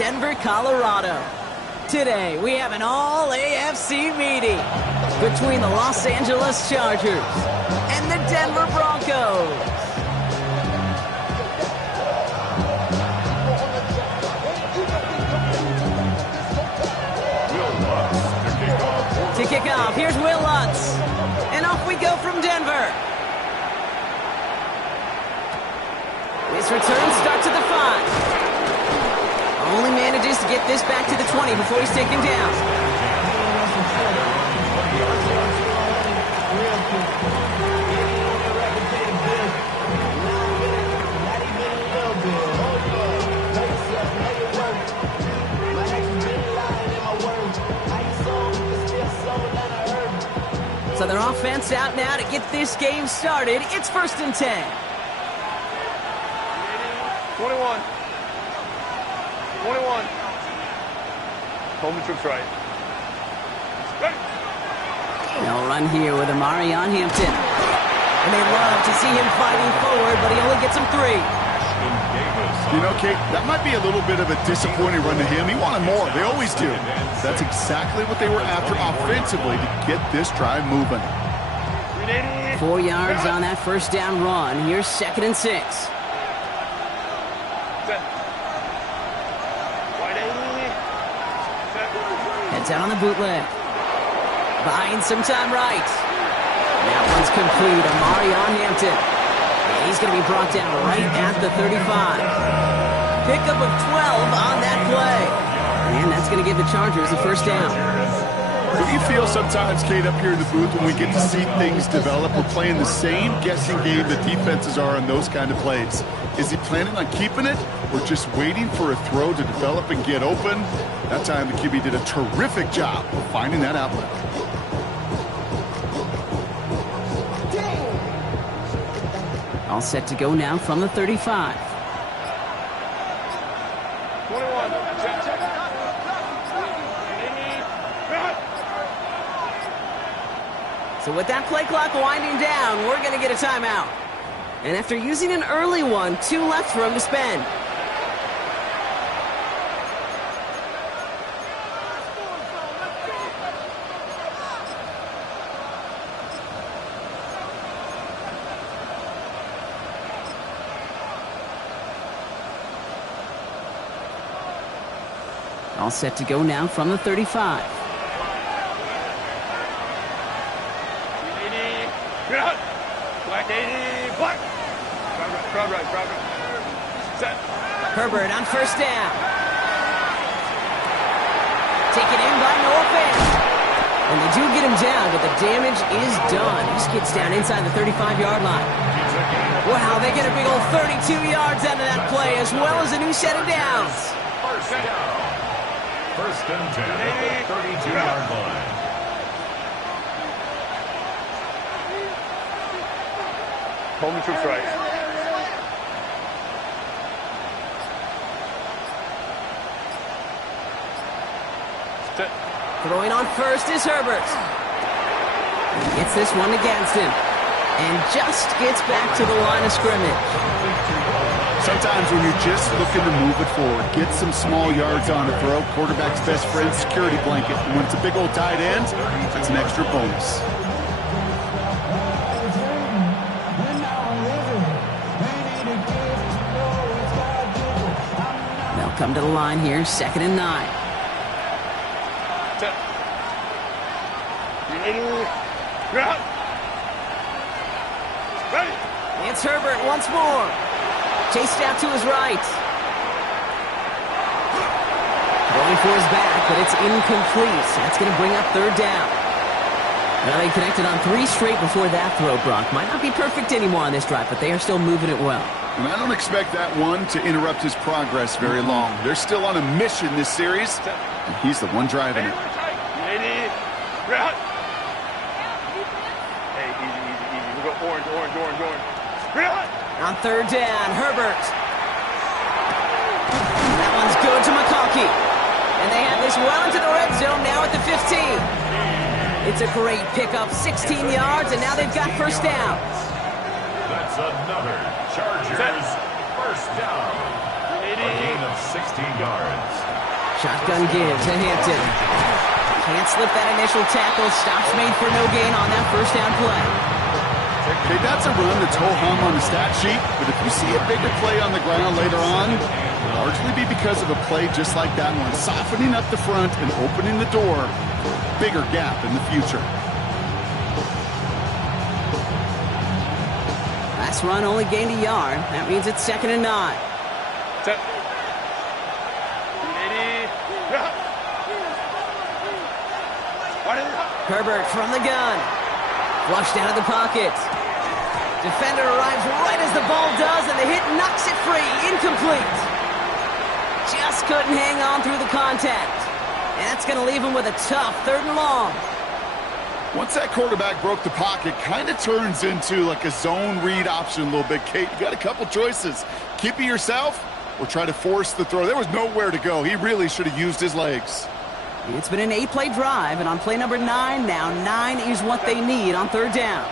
Denver, Colorado. Today, we have an all-AFC meeting between the Los Angeles Chargers and the Denver Broncos. To kick off, here's Will Lutz. And off we go from Denver. This return starts at the 5. Only manages to get this back to the 20 before he's taken down. So their offense out now to get this game started. It's 1st and 10. 21. 21. Home and troops right. They'll run here with Amari on Hampton. And they love to see him fighting forward, but he only gets him 3. You know, Kate, that might be a little bit of a disappointing run to him. He wanted more. They always do. That's exactly what they were after offensively to get this drive moving. 4 yards on that first down run. Here's 2nd and 6. Heads out on the bootleg. Buying some time right. That one's complete. Amari on Hampton. And he's going to be brought down right at the 35. Pickup of 12 on that play. And that's going to give the Chargers the first down. Do you feel sometimes, Kate, up here in the booth when we get to see things develop, we're playing the same guessing game that defenses are on those kind of plays? Is he planning on keeping it or just waiting for a throw to develop and get open? That time the QB did a terrific job of finding that outlet. All set to go now from the 35. 21. So with that play clock winding down, we're going to get a timeout. And after using an early one, 2 left for him to spend. All set to go now from the 35. Crowd right. Set. Herbert on first down. Taken in by no offense. And they do get him down, but the damage is done. He gets down inside the 35-yard line. Wow, they get a big old 32 yards out of that play, as well as a new set of downs. First down. 1st and 10 at the 32-yard line. Home and troops right. Throwing on first is Herbert. Gets this one against him. And just gets back to the line of scrimmage. Sometimes when you're just looking to move it forward, get some small yards on a throw, quarterback's best friend, security blanket. And when it's a big old tight end, that's an extra bonus. They'll come to the line here, 2nd and 9. It's Herbert once more. Chased out to his right. Going for his back, but it's incomplete. That's going to bring up 3rd down. Well, they connected on 3 straight before that throw, Brock. Might not be perfect anymore on this drive, but they are still moving it well. And I don't expect that one to interrupt his progress very long. They're still on a mission this series, and he's the one driving it. Hey, easy. We go orange. On 3rd down, Herbert. That one's good to McConkey. And they have this well into the red zone now at the 15. It's a great pickup, 16 yards, and now they've got first down. That's another Chargers first down. A gain of 16 yards. Shotgun give to Hampton. Can't slip that initial tackle. Stops made for no gain on that first down play. Okay, that's a run that's ho-hum on the stat sheet, but if you see a bigger play on the ground later on, it'll largely be because of a play just like that one, softening up the front and opening the door for a bigger gap in the future. Last run only gained a yard. That means it's 2nd and 9. Set. Herbert from the gun. Flushed out of the pocket. Defender arrives right as the ball does, and the hit knocks it free. Incomplete. Just couldn't hang on through the contact. And that's going to leave him with a tough 3rd and long. Once that quarterback broke the pocket, kind of turns into like a zone read option a little bit. Kate, you got a couple choices. Keep it yourself or try to force the throw. There was nowhere to go. He really should have used his legs. It's been an 8-play drive, and on play number 9 now, 9 is what they need on 3rd down.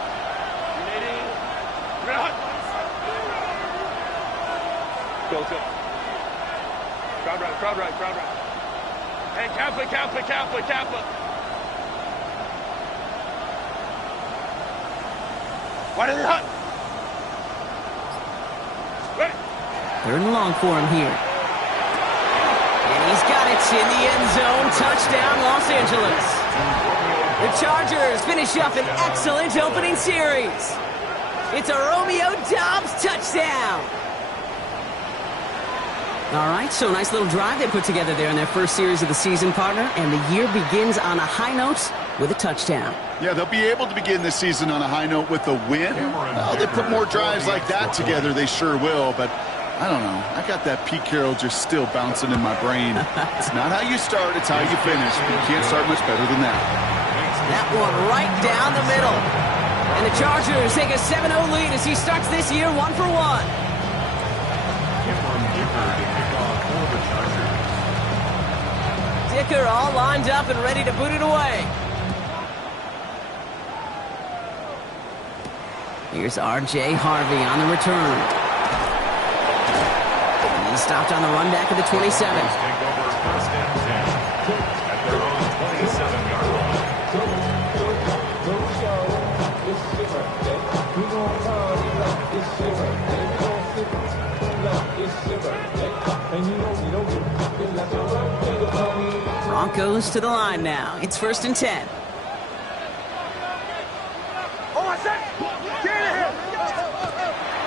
Go. Crowd right. Hey, Kappa. What is it? Ready? 3rd and long for him here. And he's got it in the end zone. Touchdown, Los Angeles. The Chargers finish up an excellent opening series. It's a Romeo Doubs touchdown. All right, so nice little drive they put together there in their first series of the season, partner. And the year begins on a high note with a touchdown. Yeah, they'll be able to begin this season on a high note with a win. Well, they put more drives like that together, they sure will. But I don't know. I got that Pete Carroll just still bouncing in my brain. It's not how you start, it's how you finish. But you can't start much better than that. That one right down the middle. And the Chargers take a 7-0 lead as he starts this year 1 for 1. Dicker all lined up and ready to boot it away. Here's R.J. Harvey on the return. And he's stopped on the run back at the 27. Take over 1st and 10 at their own 27-yard line. Broncos to the line now. It's 1st and 10.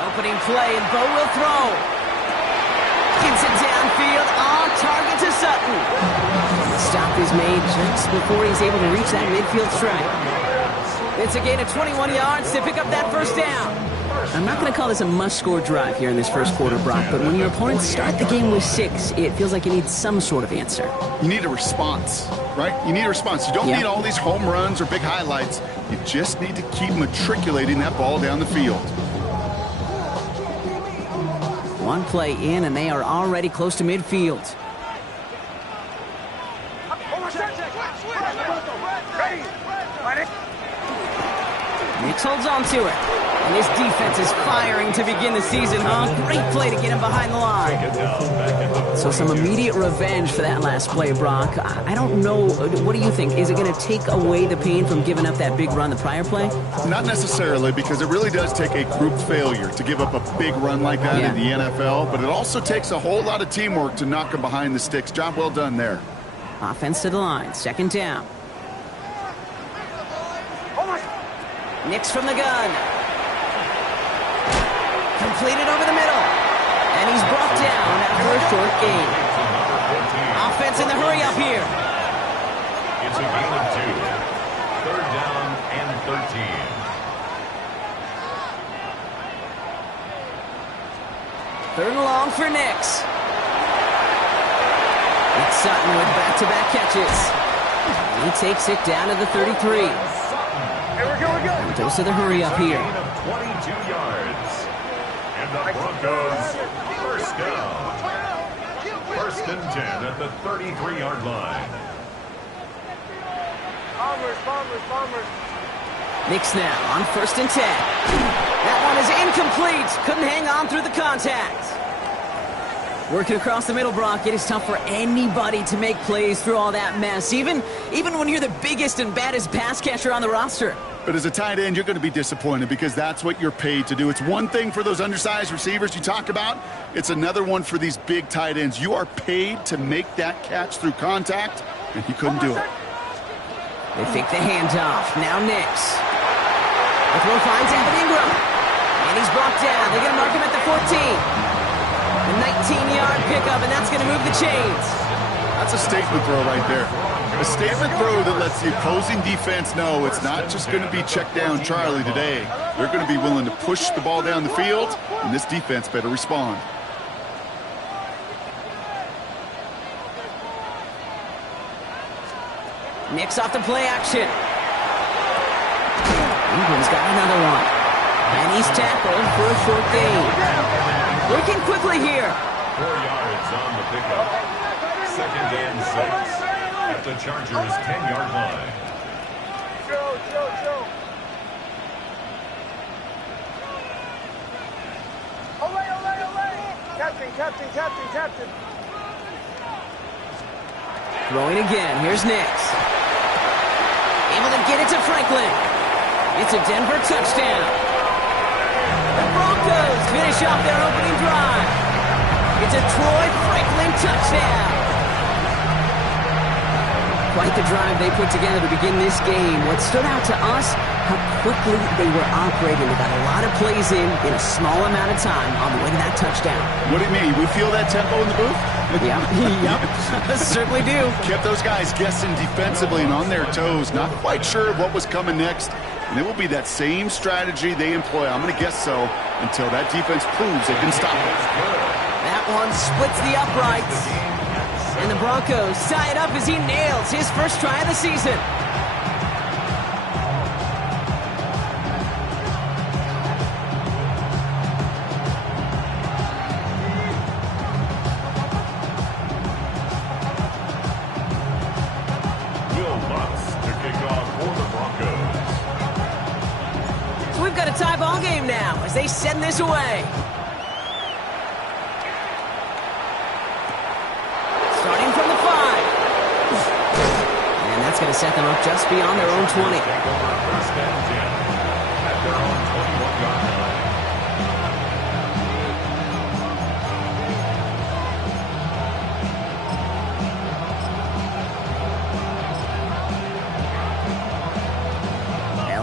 Opening play, and Bo will throw. Gets it downfield, on target to Sutton. The stop is made just before he's able to reach that midfield strike. It's a gain of 21 yards to pick up that 1st down. I'm not going to call this a must-score drive here in this first quarter, Brock, but when your opponents start the game with 6, it feels like you need some sort of answer. You need a response, right? You need a response. You don't need all these home runs or big highlights. You just need to keep matriculating that ball down the field. One play in, and they are already close to midfield. Nix holds on to it. And this defense is firing to begin the season, huh? Great play to get him behind the line. So some immediate revenge for that last play, Brock. I don't know. What do you think? Is it going to take away the pain from giving up that big run the prior play? Not necessarily, because it really does take a group failure to give up a big run like that in the NFL. But it also takes a whole lot of teamwork to knock him behind the sticks. Job well done there. Offense to the line. 2nd down. Nix from the gun. Completed over the middle. And he's brought down after a short gain. Offense in the hurry up here. It's a gain of 2. 3rd down and 13. Third and long for Nix. It's Sutton with back-to-back catches. He takes it down to the 33. Goes to the hurry up here. 22 yards. And the Broncos, 1st down. 1st and 10 at the 33-yard line. Bombers. Nix now on 1st and 10. That one is incomplete. Couldn't hang on through the contact. Working across the middle, Brock. It is tough for anybody to make plays through all that mess, even when you're the biggest and baddest pass catcher on the roster. But as a tight end, you're going to be disappointed because that's what you're paid to do. It's one thing for those undersized receivers you talk about. It's another one for these big tight ends. You are paid to make that catch through contact, and he couldn't do it. They fake the handoff. Now Nix. The throw finds Evan Ingram. And he's brought down. They're going to mark him at the 14. A 19-yard pickup, and that's going to move the chains. That's a statement throw right there. A statement throw that lets the opposing defense know it's not just going to be check down Charlie today. They're going to be willing to push the ball down the field, and this defense better respond. Nix off the play action. Ingram's got another one. And he's tackled for a short gain. Working quickly here. 4 yards on the pickup. 2nd and 6 at the Chargers' 10-yard line. Joe. Ole. Captain. Throwing again. Here's Nix. Able to get it to Franklin. It's a Denver touchdown. The Broncos finish off their opening drive. It's a Troy Franklin touchdown. Quite the drive they put together to begin this game. What stood out to us, how quickly they were operating. They got a lot of plays in a small amount of time on the way to that touchdown. What do you mean? We feel that tempo in the booth? Yep. Certainly do. Kept those guys guessing defensively and on their toes, not quite sure what was coming next. And it will be that same strategy they employ, I'm going to guess so, until that defense proves they can stop it. That one splits the uprights. And the Broncos tie it up as he nails his first try of the season. So we've got a tie ball game now as they send this away. Starting from the 5. And that's going to set them up just beyond their own 20. First and 10 at their own 21-yard line.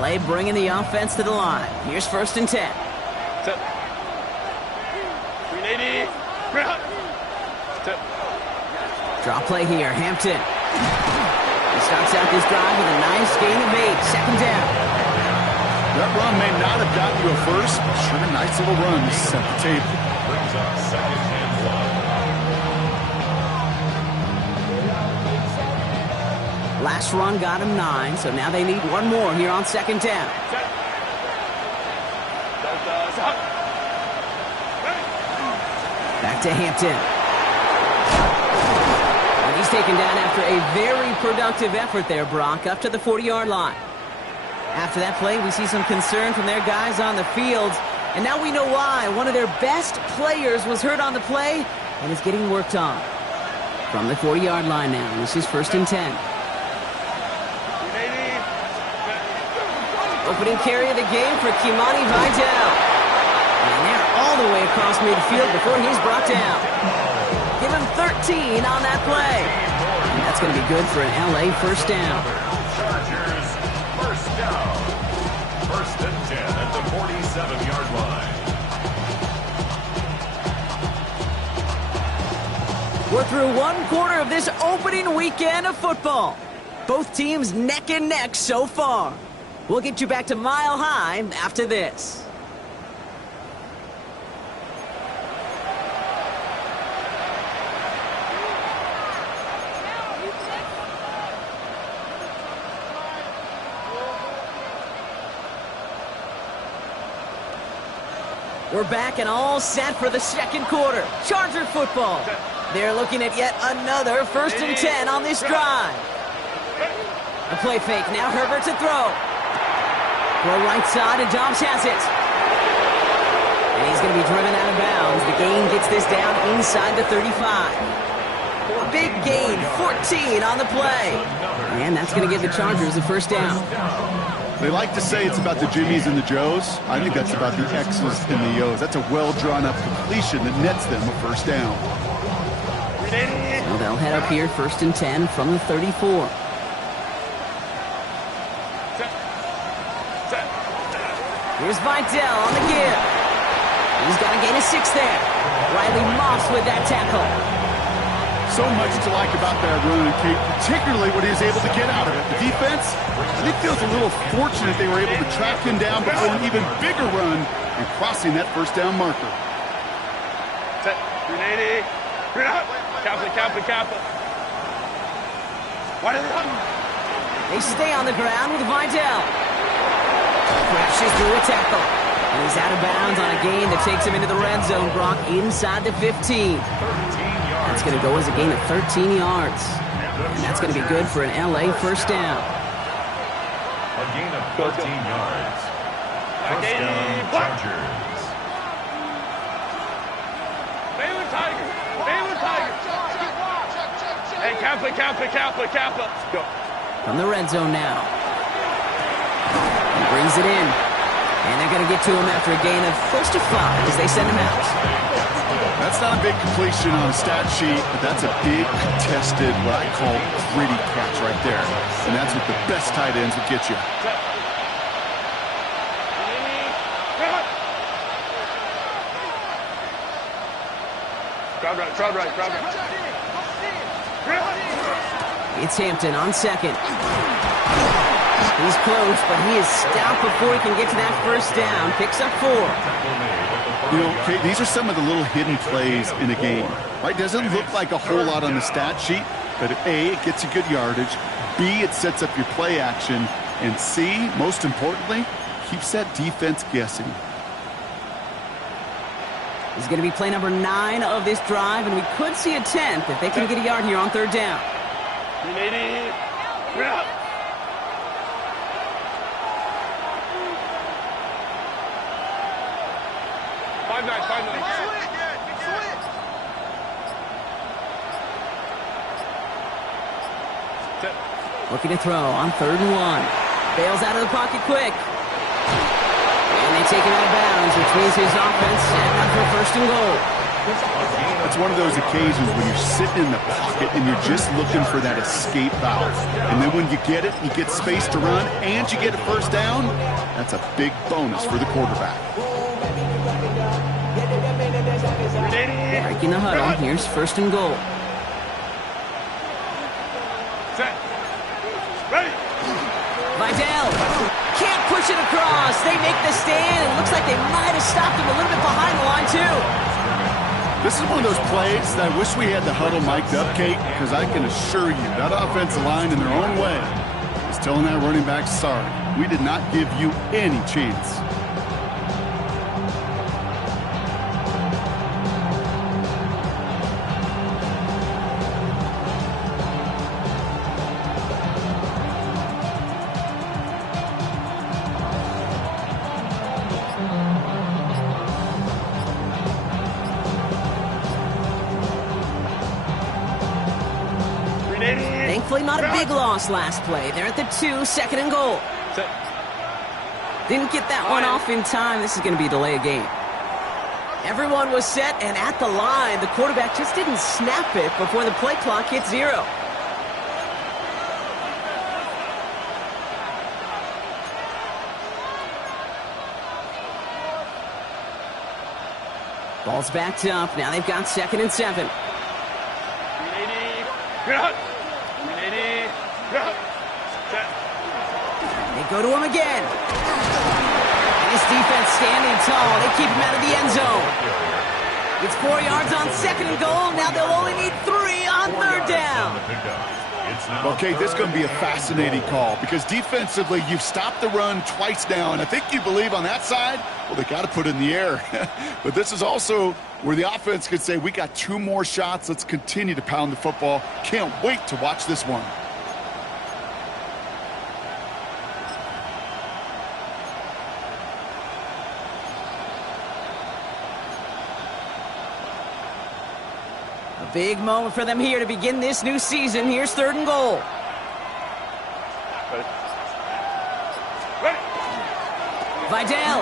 LA bringing the offense to the line. Here's 1st and 10. Step. 380. Step. Draw play here, Hampton. He starts out this drive with a nice gain of 8. 2nd down. That run may not have gotten you a first, but sure a nice little run to set the table. Brings up 2nd and 1. Last run got him 9, so now they need one more here on 2nd down. Back to Hampton. And he's taken down after a very productive effort there, Brock, up to the 40-yard line. After that play, we see some concern from their guys on the field. And now we know why. One of their best players was hurt on the play and is getting worked on. From the 40-yard line now, this is 1st and 10. Opening carry of the game for Kimani Vidal. And they're all the way across midfield before he's brought down. Give him 13 on that play. And that's going to be good for an LA first down. Chargers first down. 1st and 10 at the 47-yard line. We're through one quarter of this opening weekend of football. Both teams neck and neck so far. We'll get you back to Mile High after this. We're back and all set for the 2nd quarter. Charger football. They're looking at yet another 1st and 10 on this drive. A play fake. Now Herbert to throw. Throw right side, and Dobbs has it. And he's He's going to be driven out of bounds. The gain gets this down inside the 35. Big gain, 14 on the play. And that's going to give the Chargers a first down. They like to say it's about the Jimmies and the Joes. I think that's about the X's and the O's. That's a well-drawn-up completion that nets them a first down. So they'll head up here, 1st and 10 from the 34. Here's Vidal on the give. He's got a gain of 6 there. Riley Moss with that tackle. So much to like about that run, Kate, particularly what he was able to get out of it. The defense, I think, feels a little fortunate they were able to track him down before an even bigger run and crossing that first down marker. Set. 380. Kappa. What is it? They stay on the ground with Vidal. Crashes through a tackle. And he's out of bounds on a gain that takes him into the red zone, Brock, inside the 15. That's going to go as a gain of 13 yards. And that's going to be good for an LA first down. A gain of 13 yards. First down, Chargers. Baylor Tigers. Hey, Kappa. Go. From the red zone now. He brings it in. And they're going to get to him after a gain of close to 5 as they send him out. That's not a big completion on a stat sheet, but that's a big contested, what I call gritty catch right there. And that's what the best tight ends will get you. Crowd right. It's Hampton on 2nd. He's close, but he is stopped before he can get to that first down. Picks up 4. You know, Kate, these are some of the little hidden plays in a game, right? Doesn't look like a whole lot on the stat sheet, but A, it gets you good yardage. B, it sets up your play action. And C, most importantly, keeps that defense guessing. He's going to be play number 9 of this drive, and we could see a 10th if they can get a yard here on 3rd down. 380. 5-9. Looking to throw on 3rd and 1. Bails out of the pocket quick. And they take him out of bounds, which means his offense set up for 1st and goal. It's one of those occasions when you're sitting in the pocket and you're just looking for that escape valve. And then when you get it, you get space to run, and you get a first down, that's a big bonus for the quarterback. Breaking the huddle, here's 1st and goal. Set. Ready. Vidal can't push it across. They make the stand. It looks like they might have stopped him a little bit behind the line, too. This is one of those plays that I wish we had the huddle mic'd up, Kate, because I can assure you that offensive line in their own way is telling that running back, sorry, we did not give you any chance. Thankfully, not a big loss last play. They're at the 2, 2nd and goal. Set. Didn't get that one off in time. This is going to be a delay of game. Everyone was set and at the line. The quarterback just didn't snap it before the play clock hit 0. Ball's backed up. Now they've got 2nd and 7. 380. They go to him again. And his defense standing tall. They keep him out of the end zone. It's 4 yards on 2nd and goal. Now they'll only need 3 on 3rd down. Okay, this is going to be a fascinating call because defensively, you've stopped the run twice now, and I think you believe on that side, well, they got to put it in the air. But this is also where the offense could say, we got 2 more shots. Let's continue to pound the football. Can't wait to watch this one. Big moment for them here to begin this new season. Here's 3rd and goal. Ready. Vidal.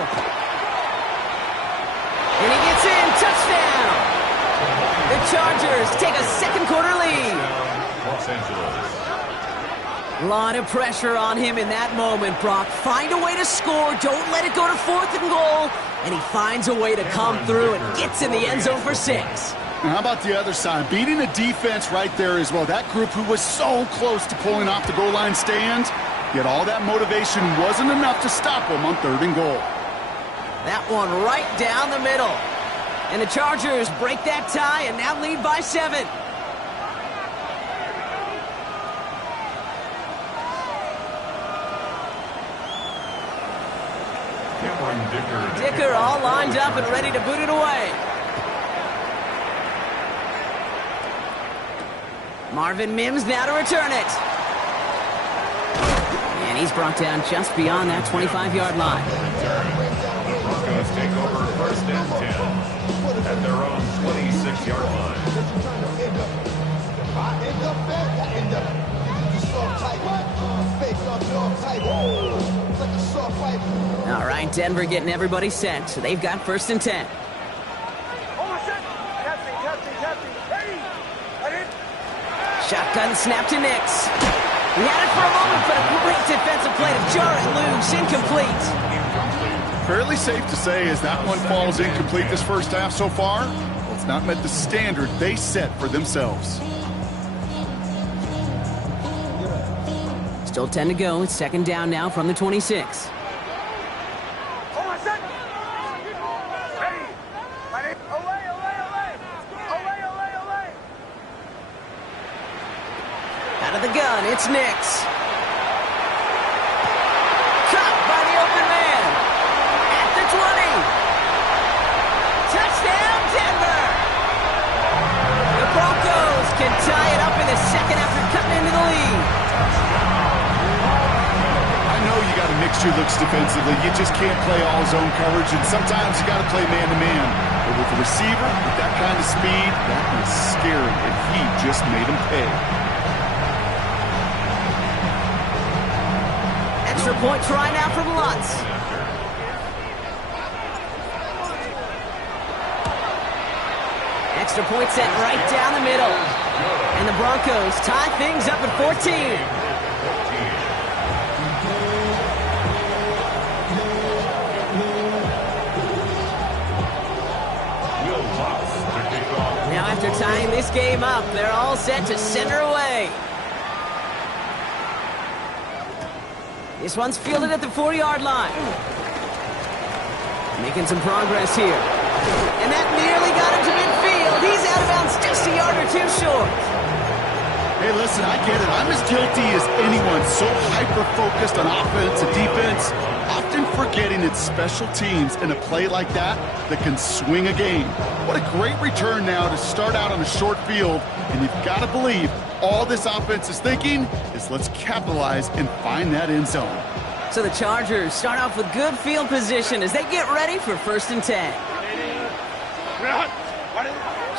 And he gets in. Touchdown. The Chargers take a second quarter lead. Los Angeles. A lot of pressure on him in that moment, Brock. Find a way to score. Don't let it go to 4th and goal. And he finds a way to come through and gets in the end zone for 6. And how about the other side? Beating a defense right there as well. That group who was so close to pulling off the goal line stand, yet all that motivation wasn't enough to stop them on 3rd and goal. That one right down the middle. And the Chargers break that tie and now lead by 7. Dicker all lined up and ready to boot it away. Marvin Mims now to return it. And he's brought down just beyond that 25-yard line. The Broncos take over 1st and 10 at their own 26-yard line. All right, Denver getting everybody set, so they've got 1st and 10. Shotgun snap to Nix. He had it for a moment, but a great defensive play to jar it loose. Incomplete. Fairly safe to say as that one falls incomplete this first half so far, well, it's not met the standard they set for themselves. Still 10 to go. It's 2nd down now from the 26. Out of the gun, it's Nix. Caught by the open man. At the 20. Touchdown, Denver! The Broncos can tie it up in the 2nd after cutting into the lead. I know you got to mix your looks defensively. You just can't play all zone coverage, and sometimes you got to play man-to-man. But with the receiver, with that kind of speed, that was scary, and he just made him pay. Extra point try now from Lutz. Extra point set right down the middle. And the Broncos tie things up at 14. Now after tying this game up, they're all set to send her away. This one's fielded at the 4-yard line. Making some progress here. And that nearly got him to midfield. He's out of bounds just a yard or 2 short. Hey, listen, I get it. I'm as guilty as anyone. So hyper-focused on offense and defense, often forgetting it's special teams in a play like that can swing a game. What a great return now to start out on a short field, and you've got to believe all this offense is thinking is let's capitalize and find that end zone. So the Chargers start off with good field position as they get ready for 1st and 10.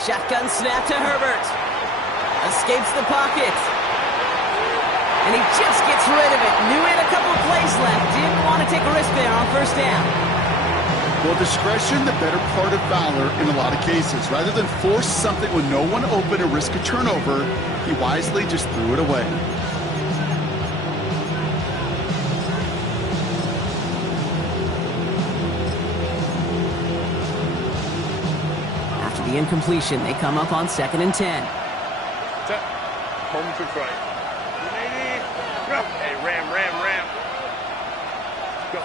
Shotgun snap to Herbert. Escapes the pocket. And he just gets rid of it. Knew he had a couple of plays left. Didn't want to take a risk there on 1st down. Well, discretion, the better part of valor in a lot of cases. Rather than force something with no one open or risk a turnover, he wisely just threw it away. After the incompletion, they come up on 2nd and 10. Set. Home to try. Hey, ram. Go.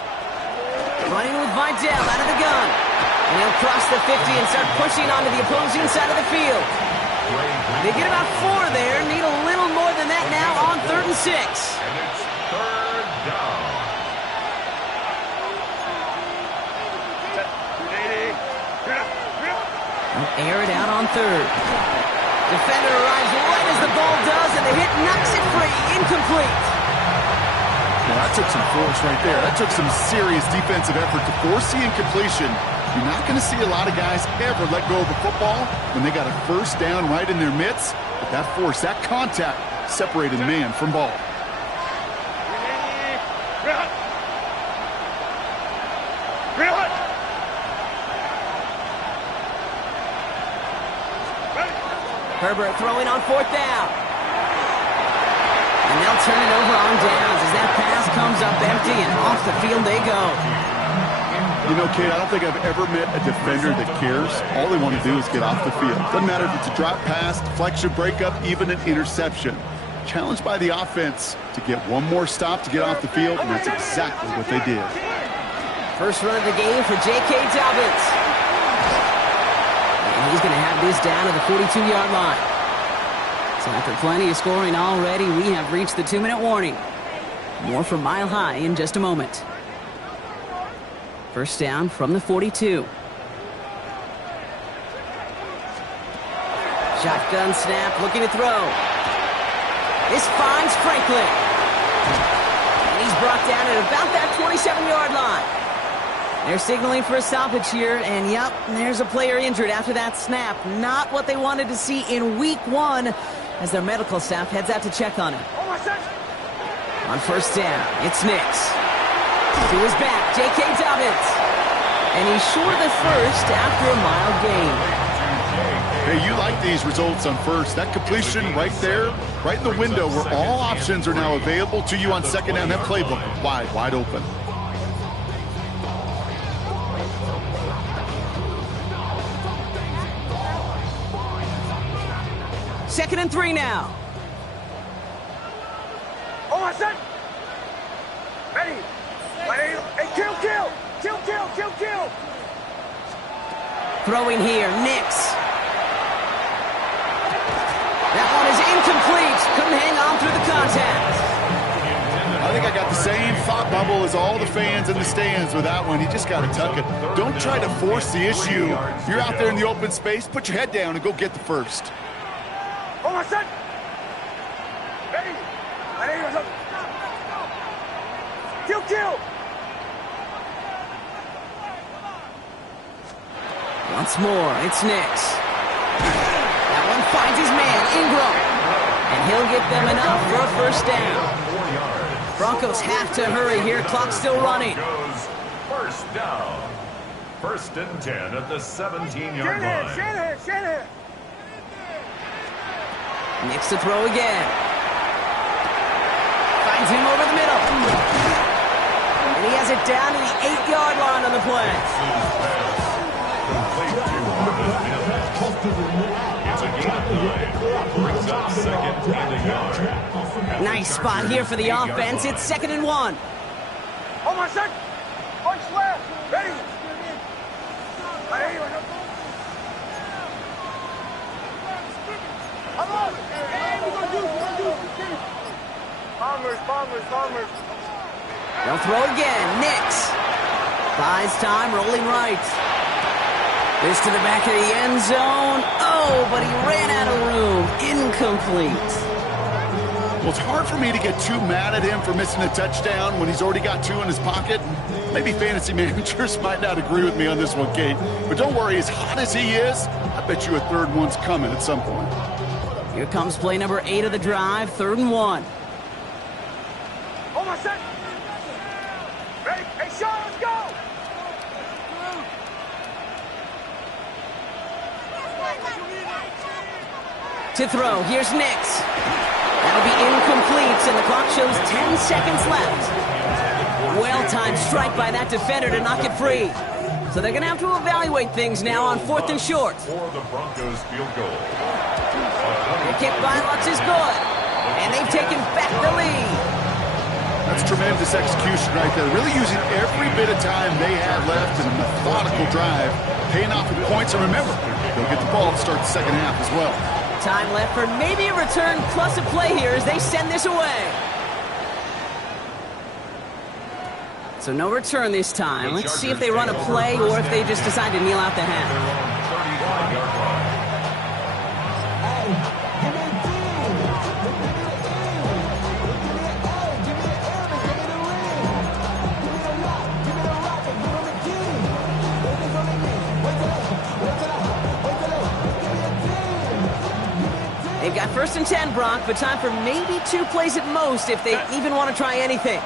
Running with Vidal out of the gun. And he'll cross the 50 and start pushing onto the opposing side of the field. They get about 4 there. Need a little more than that now on 3rd and 6. And it's 3rd down. They'll air it out on 3rd. Defender arrives right as the ball does, and the hit knocks it free. Incomplete. Well, that took some force right there. That took some serious defensive effort to force the incompletion. You're not going to see a lot of guys ever let go of a football when they got a first down right in their midst. But that force, that contact, separated man from ball. Herbert throwing on 4th down. And they'll turn it over on downs as that pass comes up empty and off the field they go. You know, Kate, I don't think I've ever met a defender that cares. All they want to do is get off the field. Doesn't matter if it's a drop pass, deflection, breakup, even an interception. Challenged by the offense to get one more stop to get off the field, and that's exactly what they did. First run of the game for J.K. Dobbins. And he's going to have this down to the 42-yard line. So after plenty of scoring already, we have reached the 2-minute warning. More from Mile High in just a moment. First down from the 42. Shotgun snap, looking to throw. This finds Franklin. And he's brought down at about that 27-yard line. They're signaling for a stoppage here, and yep, there's a player injured after that snap. Not what they wanted to see in week 1 as their medical staff heads out to check on him. On first down, it's Nix. To his back, J.K. Dobbins. And he's short of the first after a mild gain. Hey, you like these results on first. That completion right there, right in the window where all options are now available to you on second down. That playbook wide open. Second and 3 now. Oh, I said. Ready. Ready. Hey, kill. Throwing here, Nix. That one is incomplete. Couldn't hang on through the contact. I think I got the same thought bubble as all the fans in the stands with that one. You just got to tuck it. Don't try to force the issue. You're out there in the open space. Put your head down and go get the first. Oh, my son. Ready. Kill. Once more, it's Nix. That one finds his man, Ingram. And he'll get them enough for a first down. Broncos have to hurry here. Clock's still running. First down. First and 10 at the 17-yard line. Shanahan. Nix to throw again. Finds him over the middle. And he has it down to the 8-yard line on the play. It's a gain of 9. Brings up second and a yard. Nice spot here for the offense. It's 2nd and 1. Oh, my son. Punch left. Ready. Bombers. They'll throw again. Nix buys time, rolling right. This to the back of the end zone. Oh, but he ran out of room. Incomplete. Well, it's hard for me to get too mad at him for missing a touchdown when he's already got 2 in his pocket. Maybe fantasy managers might not agree with me on this one, Kate. But don't worry, as hot as he is, I bet you a third one's coming at some point. Here comes play number 8 of the drive, 3rd and 1. Oh, my son. Ready. Hey, Sean, let's go. To throw, here's Nix. That'll be incomplete, and the clock shows 10 seconds left. Well-timed strike by that defender to knock it free. So they're going to have to evaluate things now on 4th and short. For the Broncos field goal. The kick by Lutz is good, and they've taken back the lead. That's tremendous execution right there. Really using every bit of time they had left in a methodical drive, paying off with points. And remember, they'll get the ball to start the second half as well. Time left for maybe a return plus a play here as they send this away. So no return this time. Let's see if they run a play or if they just decide to kneel out the half. 1st and 10, Brock, but time for maybe 2 plays at most if they even want to try anything.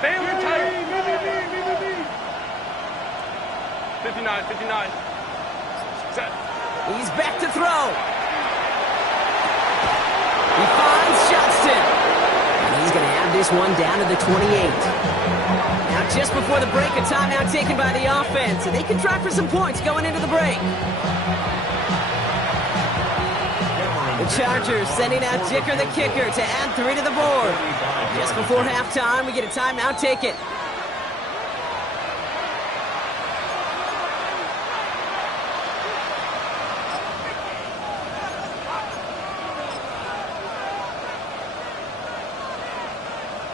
Family tight. 59. Set. He's back to throw. He finds Johnston. And he's going to have this one down to the 28. Now, just before the break, a timeout taken by the offense. And they can try for some points going into the break. The Chargers sending out Dicker the kicker to add 3 to the board. Just before halftime, we get a timeout taken.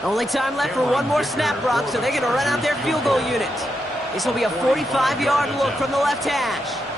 Only time left for one more snap, Brock, so they're going to run out their field goal unit. This will be a 45-yard look from the left hash.